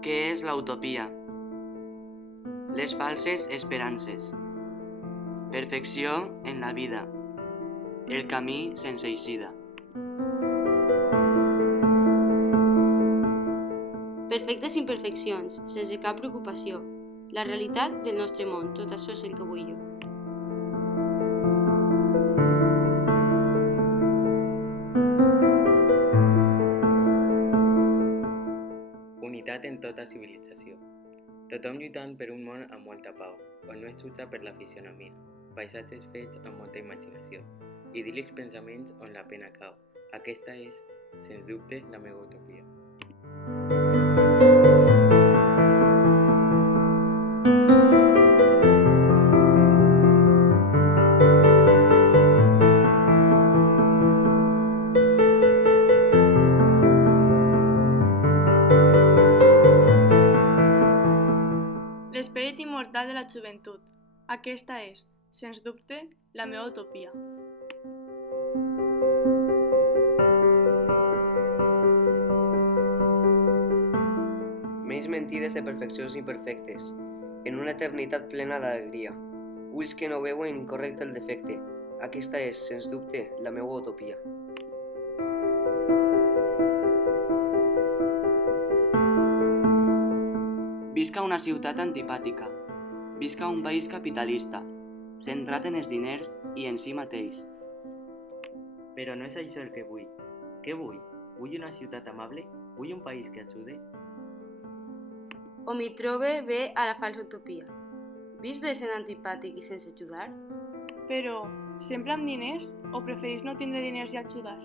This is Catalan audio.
Què és la utopia? Les falses esperances. Perfecció en la vida. El camí sense eixida. Perfectes imperfeccions, sense cap preocupació. La realitat del nostre món, tot això és el que vull jo. Unitat en tota civilització. Tothom lluitant per un món amb molta pau, on no es jutja per la fisionomia, paisatges fets amb molta imaginació, idíl·lics pensaments on la pena cau. Aquesta és, sens dubte, la meva utopia. L'esperit immortal de la joventut. Aquesta és, sens dubte, la meva utopia. Menys mentides de perfeccions imperfectes, en una eternitat plena d'alegria. Ulls que no veuen incorrecte el defecte. Aquesta és, sens dubte, la meva utopia. Visca una ciutat antipàtica. Visca un país capitalista, centrat en els diners i en si mateix. Però no és això el que vull. Què vull? Vull una ciutat amable? Vull un país que ajude? O m'hi trobe bé a la falsa utopia. Vist bé sent antipàtic i sense ajudar? Però, sempre amb diners o preferís no tindre diners i ajudar?